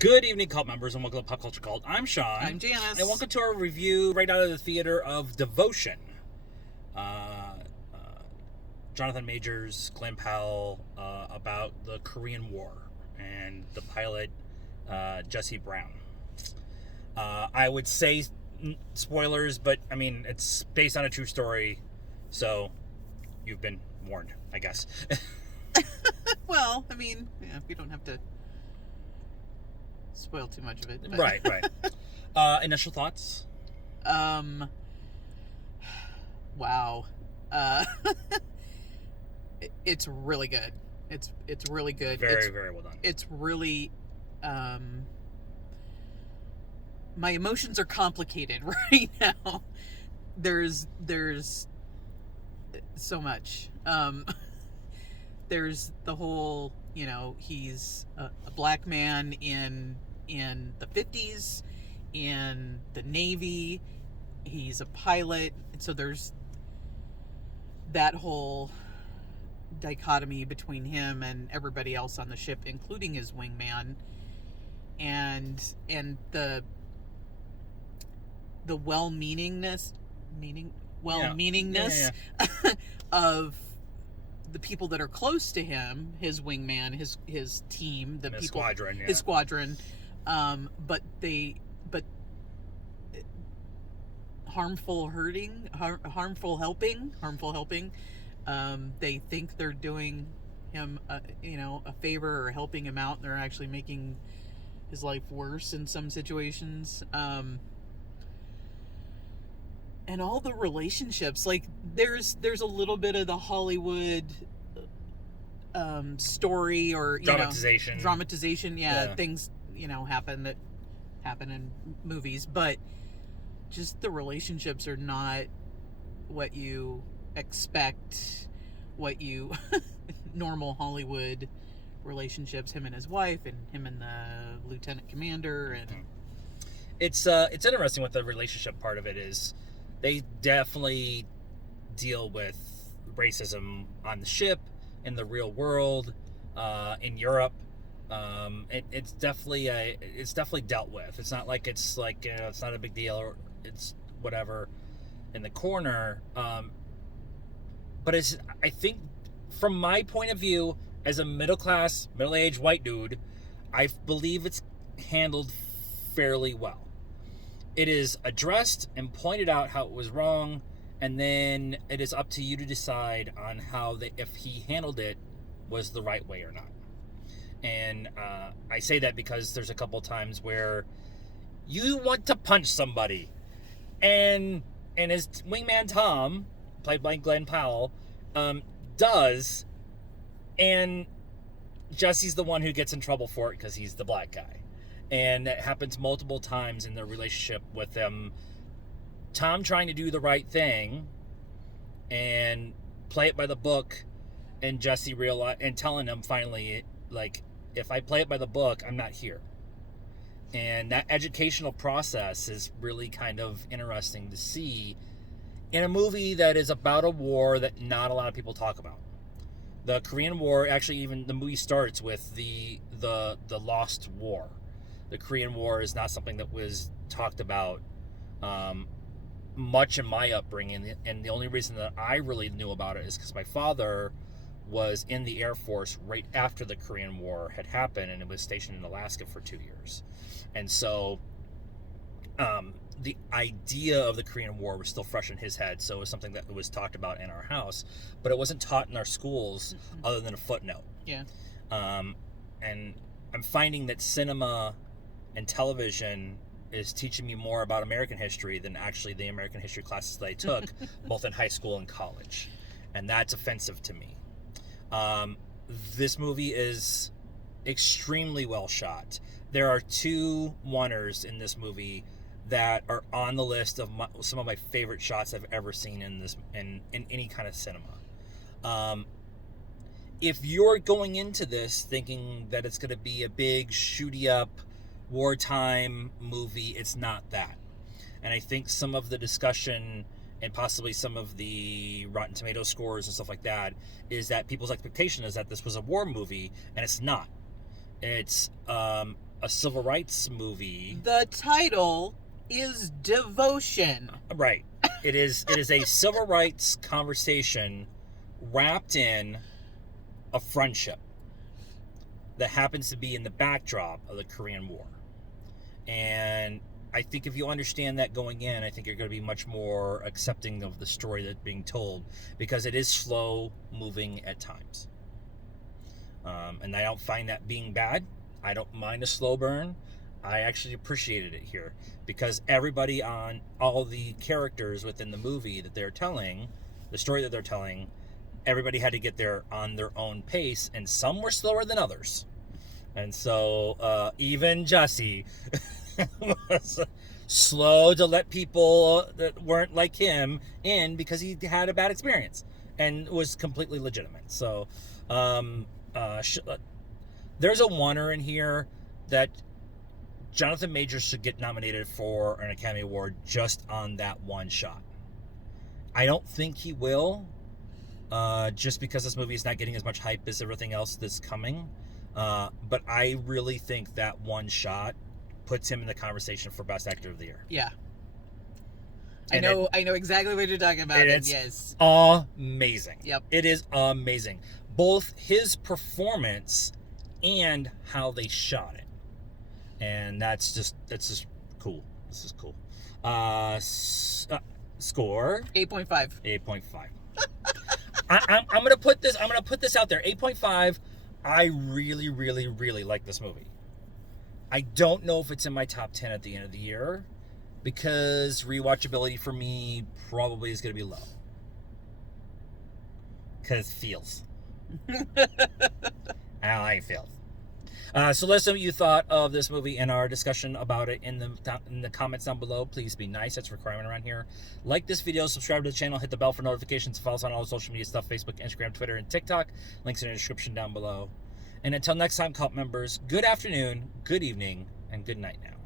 Good evening, cult members, and welcome to Pop Culture Cult. I'm Sean. I'm Janice. And welcome to our review right out of the theater of Devotion. Jonathan Majors, Glenn Powell, about the Korean War, and the pilot, Jesse Brown. I would say spoilers, but, I mean, it's based on a true story, so you've been warned, I guess. Well, I mean, yeah, we don't have to spoil too much of it. But. Right. Initial thoughts? Wow. It's really good. It's really good. Very well done. It's really, my emotions are complicated right now. There's so much. There's the whole, he's a black man in the 50s, in the Navy. He's a pilot. So there's that whole dichotomy between him and everybody else on the ship, including his wingman, and the well-meaningness of the people that are close to him, his wingman, his team, the his people, squadron, his squadron, but harmful helping. They think they're doing him, a favor or helping him out, and they're actually making his life worse in some situations. And all the relationships, like there's a little bit of the Hollywood story or dramatization. Yeah, things happen in movies, but just the relationships are not what you expect, what you normal Hollywood relationships. Him and his wife, and him and the lieutenant commander, and it's interesting what the relationship part of it is. They definitely deal with racism on the ship, in the real world, in Europe. It's definitely dealt with. It's not like it's like it's not a big deal, or it's whatever in the corner. But I think from my point of view, as a middle-aged white dude, I believe it's handled fairly well. It is addressed and pointed out how it was wrong, and then it is up to you to decide on if he handled it was the right way or not. And I say that because there's a couple times where you want to punch somebody, and his wingman Tom, played by Glenn Powell, does, and Jesse's the one who gets in trouble for it because he's the black guy. And that happens multiple times in the relationship with them. Tom trying to do the right thing and play it by the book, and Jesse and telling him finally, like, if I play it by the book, I'm not here. And that educational process is really kind of interesting to see in a movie that is about a war that not a lot of people talk about. The Korean War, actually, even the movie starts with the Lost War. The Korean War is not something that was talked about much in my upbringing, and the only reason that I really knew about it is because my father was in the Air Force right after the Korean War had happened, and it was stationed in Alaska for 2 years. And so the idea of the Korean War was still fresh in his head, so it was something that was talked about in our house, but it wasn't taught in our schools other than a footnote. Yeah. And I'm finding that cinema and television is teaching me more about American history than actually the American history classes that I took, both in high school and college. And that's offensive to me. This movie is extremely well shot. There are 2 oneers in this movie that are on the list of some of my favorite shots I've ever seen in any kind of cinema. If you're going into this thinking that it's going to be a big shooty up wartime movie, it's not that. And I think some of the discussion and possibly some of the Rotten Tomato scores and stuff like that is that people's expectation is that this was a war movie, and it's not. It's a civil rights movie. The title is Devotion. Right. It is a civil rights conversation wrapped in a friendship that happens to be in the backdrop of the Korean War. And I think if you understand that going in, I think you're going to be much more accepting of the story that's being told, because it is slow moving at times. And I don't find that being bad. I don't mind a slow burn. I actually appreciated it here, because everybody on all the characters within the movie that they're telling, the story that they're telling, everybody had to get there on their own pace, and some were slower than others. And so even Jesse was slow to let people that weren't like him in, because he had a bad experience and was completely legitimate. So there's a oneer in here that Jonathan Majors should get nominated for an Academy Award just on that one shot. I don't think he will, just because this movie is not getting as much hype as everything else that's coming. But I really think that one shot puts him in the conversation for Best Actor of the Year. Yeah. I know exactly what you're talking about. It's yes. amazing. Yep. It is amazing. Both his performance and how they shot it. And that's just cool. This is cool. Score 8.5. 8.5. I'm gonna put this out there. 8.5. I really, really, really like this movie. I don't know if it's in my top 10 at the end of the year, because rewatchability for me probably is gonna be low. Because feels. I don't like feels. So let us know what you thought of this movie and our discussion about it in the comments down below. Please be nice. That's a requirement around here. Like this video, subscribe to the channel, hit the bell for notifications, follow us on all the social media stuff, Facebook, Instagram, Twitter, and TikTok. Links in the description down below. And until next time, cult members, good afternoon, good evening, and good night now.